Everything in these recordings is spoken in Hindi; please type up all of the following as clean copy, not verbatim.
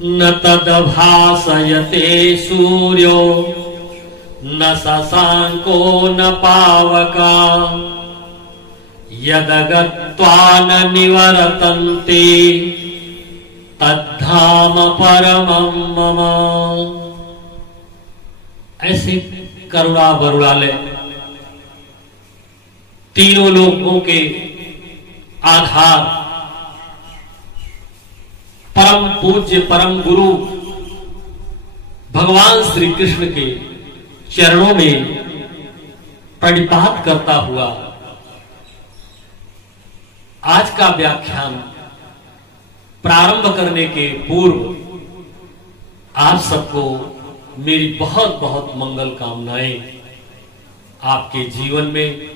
न तदभासयते सूर्यो न शशांको न पावका यदगत्वा न निवर्तन्ते तद्धाम परमं मम। ऐसे करुणा वरुणालय तीनों लोगों के आधार परम पूज्य परम गुरु भगवान श्री कृष्ण के चरणों में प्रणिपात करता हुआ आज का व्याख्यान प्रारंभ करने के पूर्व आप सबको मेरी बहुत बहुत मंगल कामनाएं। आपके जीवन में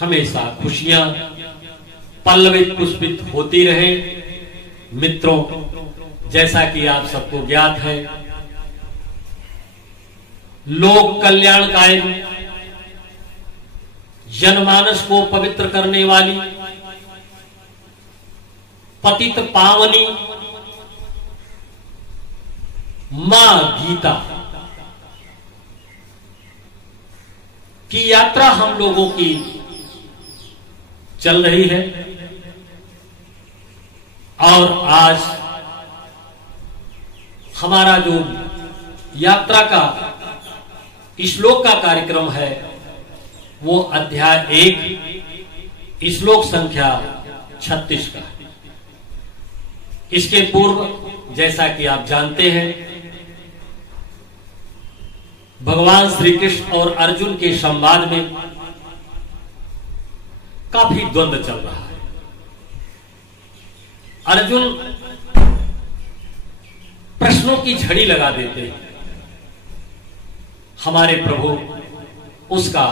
हमेशा खुशियां पल्लवित पुष्पित होती रहे। मित्रों, जैसा कि आप सबको ज्ञात है, लोक कल्याणकारी जनमानस को पवित्र करने वाली पतित पावनी मां गीता की यात्रा हम लोगों की चल रही है और आज हमारा जो यात्रा का श्लोक का कार्यक्रम है वो अध्याय 1 श्लोक संख्या 36 का। इसके पूर्व जैसा कि आप जानते हैं, भगवान श्री कृष्ण और अर्जुन के संवाद में काफी द्वंद्व चल रहा है। अर्जुन प्रश्नों की झड़ी लगा देते हैं, हमारे प्रभु उसका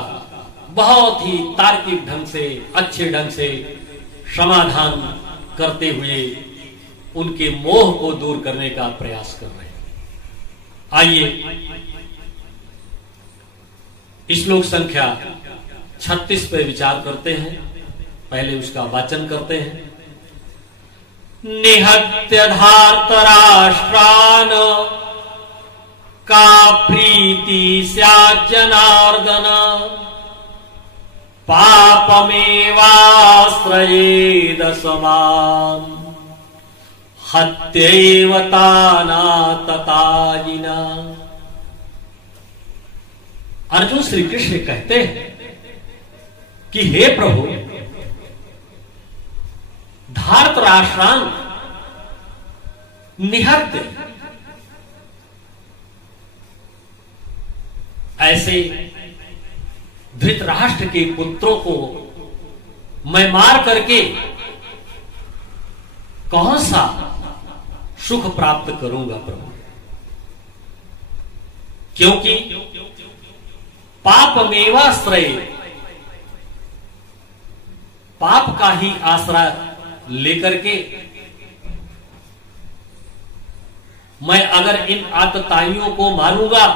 बहुत ही तार्किक ढंग से, अच्छे ढंग से समाधान करते हुए उनके मोह को दूर करने का प्रयास कर रहे हैं। आइए श्लोक संख्या 36 पे विचार करते हैं। पहले उसका वाचन करते हैं। निहत्य धार्तराष्ट्रान का प्रीति स्यात् जनार्दन पापमेवाश्रयेद समान् हत्यैव तानाततायिना। अर्जुन श्री कृष्ण कहते हैं कि हे प्रभु, धार्तराष्ट्रान निहत्य, ऐसे धृतराष्ट्र के पुत्रों को मैं मार करके कौन सा सुख प्राप्त करूंगा प्रभु, क्योंकि पापमेवाश्रय, पाप का ही आश्रय लेकर के मैं अगर इन आतताइयों को मारूंगा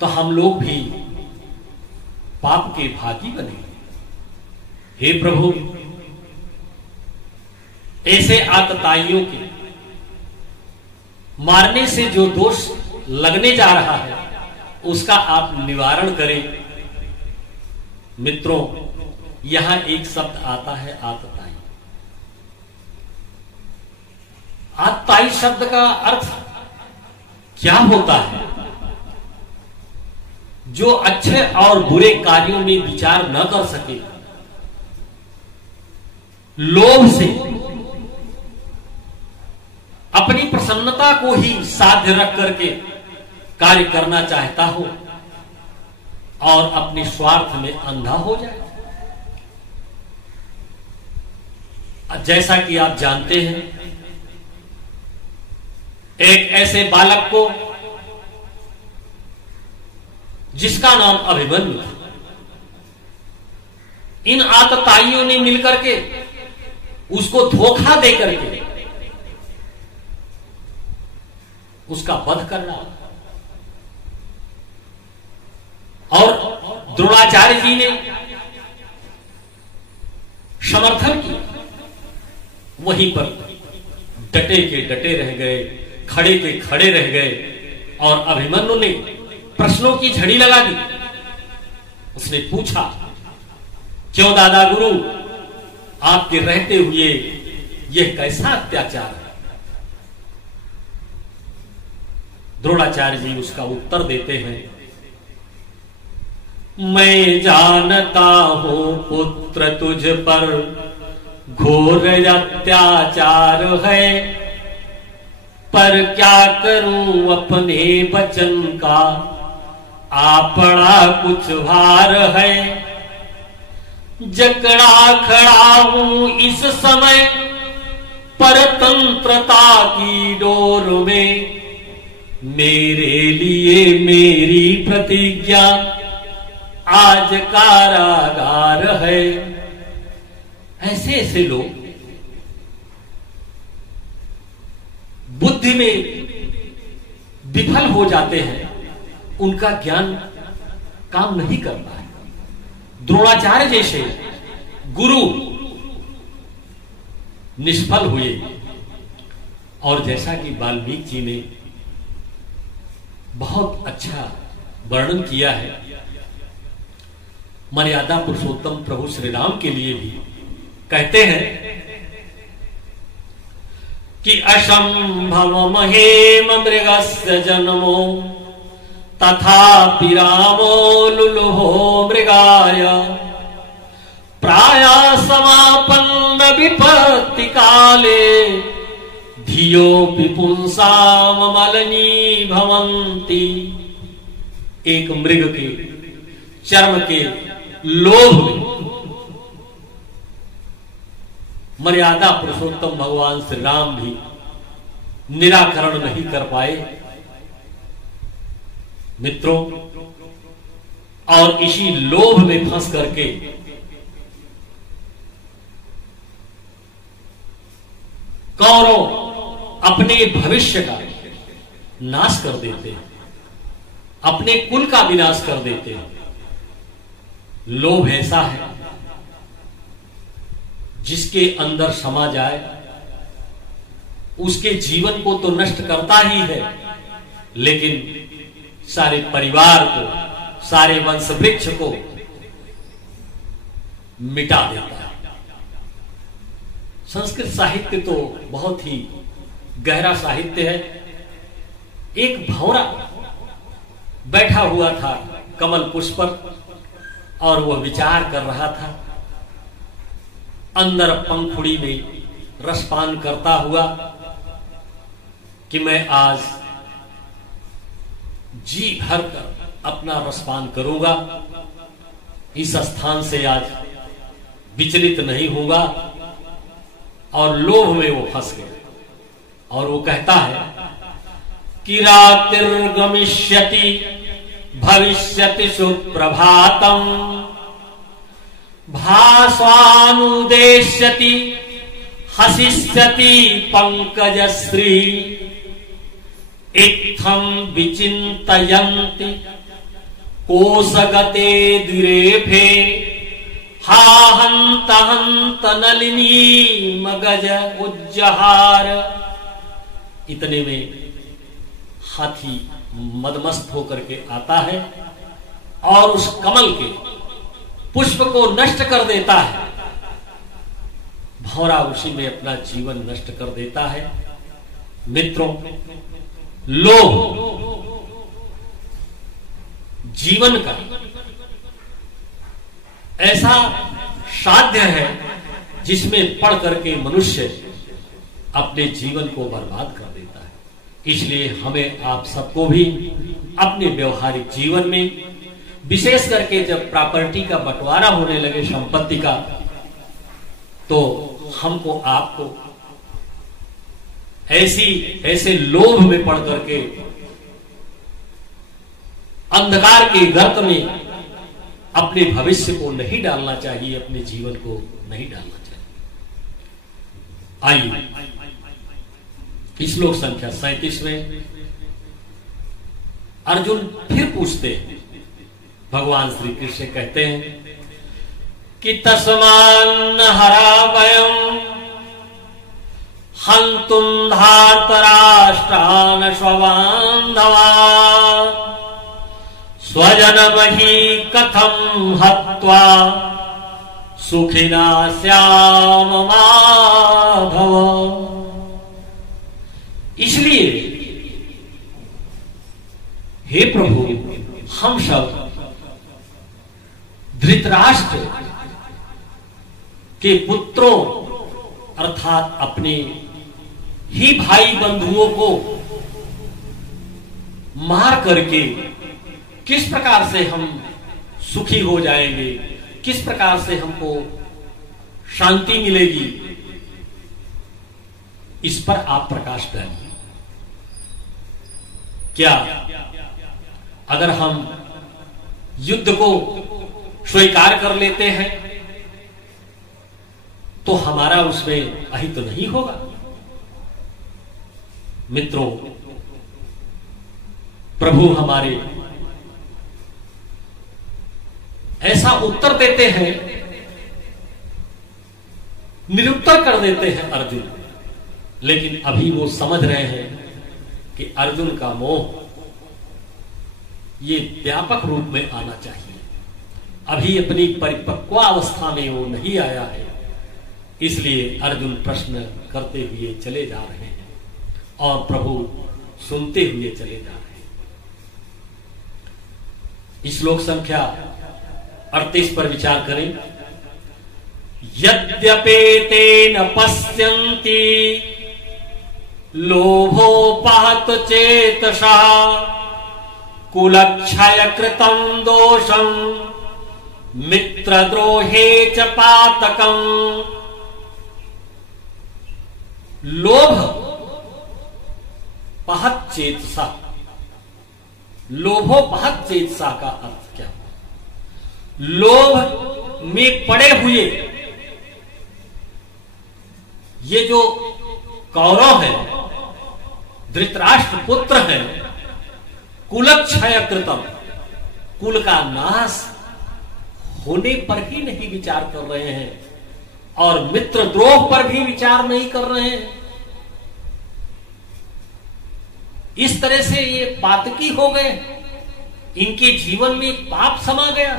तो हम लोग भी पाप के भागी बनेंगे। हे प्रभु, ऐसे आतताइयों के मारने से जो दोष लगने जा रहा है उसका आप निवारण करें। मित्रों, यहां एक शब्द आता है आतताई। आतताई शब्द का अर्थ क्या होता है? जो अच्छे और बुरे कार्यों में विचार न कर सके, लोभ से अपनी प्रसन्नता को ही साध्य रख करके कार्य करना चाहता हो और अपने स्वार्थ में अंधा हो जाए। जैसा कि आप जानते हैं, एक ऐसे बालक को जिसका नाम अभिमन्यु था, इन आतताइयों ने मिलकर के उसको धोखा दे करके उसका वध करना, और द्रोणाचार्य जी ने समर्थन किया। वहीं पर डटे के डटे रह गए, खड़े के खड़े रह गए और अभिमन्यु ने प्रश्नों की झड़ी लगा दी। उसने पूछा, क्यों दादा गुरु, आपके रहते हुए यह कैसा अत्याचार है? द्रोणाचार्य जी उसका उत्तर देते हैं, मैं जानता हूं पुत्र तुझ पर घोर अत्याचार है, पर क्या करूं अपने वचन का आपड़ा कुछ भार है। जकड़ा खड़ा हूं इस समय परतंत्रता की डोर में, मेरे लिए मेरी प्रतिज्ञा आज कारागार है। ऐसे ऐसे लोग बुद्धि में विफल हो जाते हैं, उनका ज्ञान काम नहीं करता है। द्रोणाचार्य जैसे गुरु निष्फल हुए और जैसा कि वाल्मीकि जी ने बहुत अच्छा वर्णन किया है, मर्यादा पुरुषोत्तम प्रभु श्री राम के लिए भी कहते हैं कि असंभव महेम मृगस्य जन्मो तथापि रामो लुलुहो मृगाय, प्राया समापन्न विपत्ति काले धियोऽपि पुंसाम मलनी भवन्ति। एक मृग के चर्म के लोभ में मर्यादा पुरुषोत्तम भगवान श्री राम भी निराकरण नहीं कर पाए। मित्रों, और इसी लोभ में फंस करके कौरव अपने भविष्य का नाश कर देते हैं, अपने कुल का विनाश कर देते हैं। लोभ ऐसा है जिसके अंदर समा जाए उसके जीवन को तो नष्ट करता ही है, लेकिन सारे परिवार को, सारे वंश वृक्ष को मिटा देता है। संस्कृत साहित्य तो बहुत ही गहरा साहित्य है। एक भंवरा बैठा हुआ था कमल पुष्प पर और वह विचार कर रहा था, अंदर पंखुड़ी में रसपान करता हुआ कि मैं आज जी भर कर अपना रसपान करूंगा, इस स्थान से आज विचलित नहीं होगा। और लोभ में वो फंस गया और वो कहता है कि रातिर्गमिष्यति भविष्यति सुप्रभातम भास्वानुदेश्यति हसिष्यति पंकजश्री इत्थं विचिन्तयन्ति कोशगते दिरेफे हा हंत हंत नलिनी मगज उज्जहार। इतने में हाथी मदमस्त होकर के आता है और उस कमल के पुष्प को नष्ट कर देता है। भंवरा उसी में अपना जीवन नष्ट कर देता है। मित्रों, लोभ जीवन का ऐसा साध्य है जिसमें पड़ करके मनुष्य अपने जीवन को बर्बाद कर देता है। इसलिए हमें आप सबको भी अपने व्यवहारिक जीवन में, विशेष करके जब प्रॉपर्टी का बंटवारा होने लगे संपत्ति का, तो हमको आपको ऐसे लोभ में पड़ करके अंधकार के गर्त में अपने भविष्य को नहीं डालना चाहिए, अपने जीवन को नहीं डालना चाहिए। आइए श्लोक संख्या 37 में अर्जुन फिर पूछते हैं, भगवान श्री कृष्ण कहते हैं कि तस्मान् हरा वयम् हन्तुं धार्तराष्ट्रान् स्वबान्धवा स्वजनमहि कथं हत्वा सुखिना स्याम माधव। इसलिए हे प्रभु, हम सब धृतराष्ट्र के पुत्रों अर्थात अपने ही भाई बंधुओं को मार करके किस प्रकार से हम सुखी हो जाएंगे, किस प्रकार से हमको शांति मिलेगी, इस पर आप प्रकाश डालिए। क्या अगर हम युद्ध को स्वीकार कर लेते हैं तो हमारा उसमें अहित नहीं होगा? मित्रों, प्रभु हमारे ऐसा उत्तर देते हैं, निरुत्तर कर देते हैं अर्जुन, लेकिन अभी वो समझ रहे हैं कि अर्जुन का मोह ये व्यापक रूप में आना चाहिए। अभी अपनी परिपक्वावस्था में वो नहीं आया है, इसलिए अर्जुन प्रश्न करते हुए चले जा रहे हैं और प्रभु सुनते हुए चले जा रहे हैं। श्लोक संख्या 38 पर विचार करें। यद्यपेतेन पश्यन्ति लोभोपहत चेतसा कुलक्षय कृतं दोषं मित्रद्रोहे च पातकम्। लोभ पहत चेतसा, लोभोपहत चेतसा का अर्थ क्या? लोभ में पड़े हुए ये जो कौरव है, धृतराष्ट्र पुत्र है, कुलक्षय कृतम, कुल का नाश होने पर ही नहीं विचार कर रहे हैं और मित्रद्रोह पर भी विचार नहीं कर रहे हैं। इस तरह से ये पातकी हो गए, इनके जीवन में एक पाप समा गया।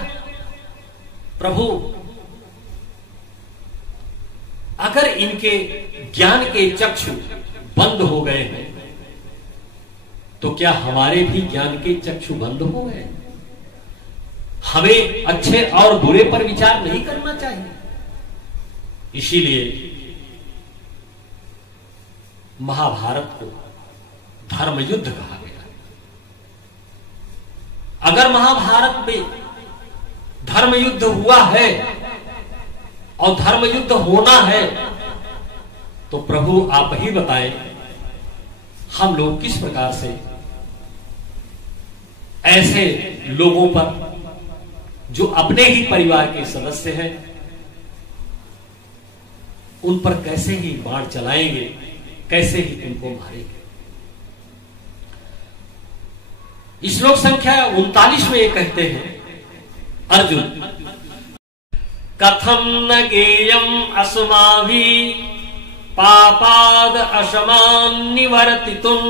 प्रभु, अगर इनके ज्ञान के चक्षु बंद हो गए हैं तो क्या हमारे भी ज्ञान के चक्षु बंद हो गए? हमें अच्छे और बुरे पर विचार नहीं करना चाहिए। इसीलिए महाभारत को धर्म युद्ध कहा गया। अगर महाभारत में धर्म युद्ध हुआ है और धर्म युद्ध होना है तो प्रभु आप ही बताएं, हम लोग किस प्रकार से ऐसे लोगों पर जो अपने ही परिवार के सदस्य हैं उन पर कैसे ही बाण चलाएंगे, कैसे ही उनको मारेंगे। श्लोक संख्या 39 में ये कहते हैं अर्जुन, कथम न गेयम अस्माभि पापाद अशमान निवर्तितुम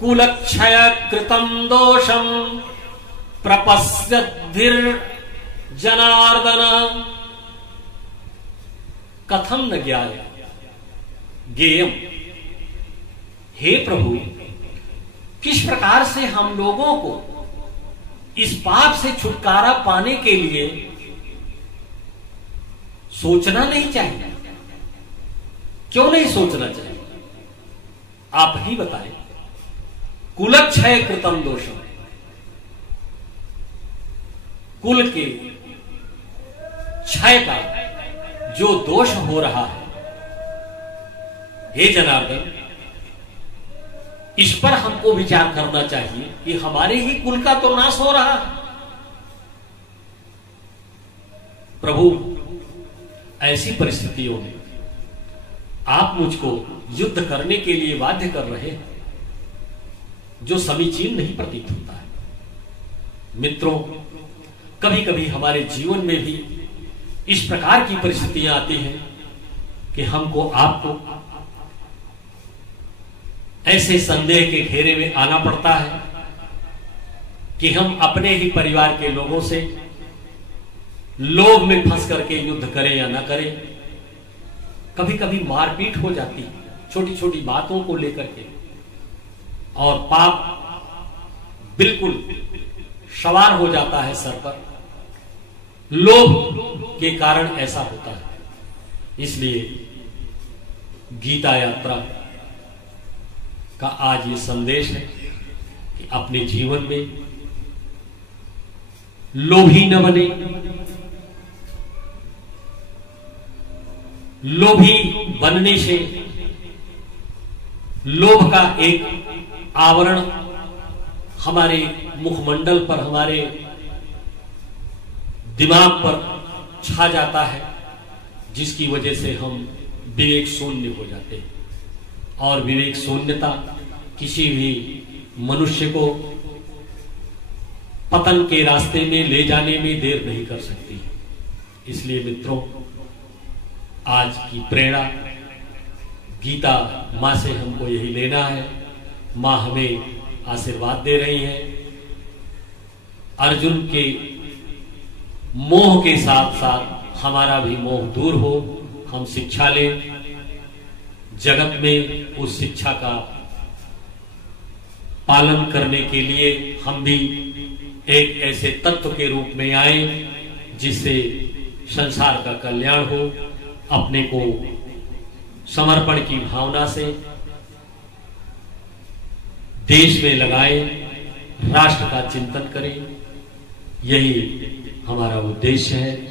कुलक्षय कृतं दोषम प्रपश्यद्भिर जनार्दन। कथम न ज्ञाय गेयम, हे प्रभु, किस प्रकार से हम लोगों को इस पाप से छुटकारा पाने के लिए सोचना नहीं चाहिए? क्यों नहीं सोचना चाहिए? आप ही बताएं। कुलक्षय कृतं दोषम, कुल के क्षय का जो दोष हो रहा है, हे जनार्दन, इस पर हमको विचार करना चाहिए कि हमारे ही कुल का तो नाश हो रहा है। प्रभु, ऐसी परिस्थितियों में आप मुझको युद्ध करने के लिए बाध्य कर रहे हैं, जो समीचीन नहीं प्रतीत होता है। मित्रों, कभी कभी हमारे जीवन में भी इस प्रकार की परिस्थितियां आती हैं कि हमको आपको ऐसे संदेह के घेरे में आना पड़ता है कि हम अपने ही परिवार के लोगों से लोभ में फंस करके युद्ध करें या ना करें। कभी कभी मारपीट हो जाती है छोटी छोटी बातों को लेकर के, और पाप बिल्कुल सवार हो जाता है सर पर। लोभ के कारण ऐसा होता है। इसलिए गीता यात्रा का आज ये संदेश है कि अपने जीवन में लोभी न बने। लोभी बनने से लोभ का एक आवरण हमारे मुखमंडल पर, हमारे दिमाग पर छा जाता है, जिसकी वजह से हम विवेक शून्य हो जाते हैं। और विवेक शून्यता किसी भी मनुष्य को पतन के रास्ते में ले जाने में देर नहीं कर सकती। इसलिए मित्रों, आज की प्रेरणा गीता मां से हमको यही लेना है। मां हमें आशीर्वाद दे रही है। अर्जुन के मोह के साथ साथ हमारा भी मोह दूर हो, हम शिक्षा लें, जगत में उस शिक्षा का पालन करने के लिए हम भी एक ऐसे तत्व के रूप में आए जिससे संसार का कल्याण हो। अपने को समर्पण की भावना से देश में लगाएं, राष्ट्र का चिंतन करें, यही हमारा उद्देश्य है।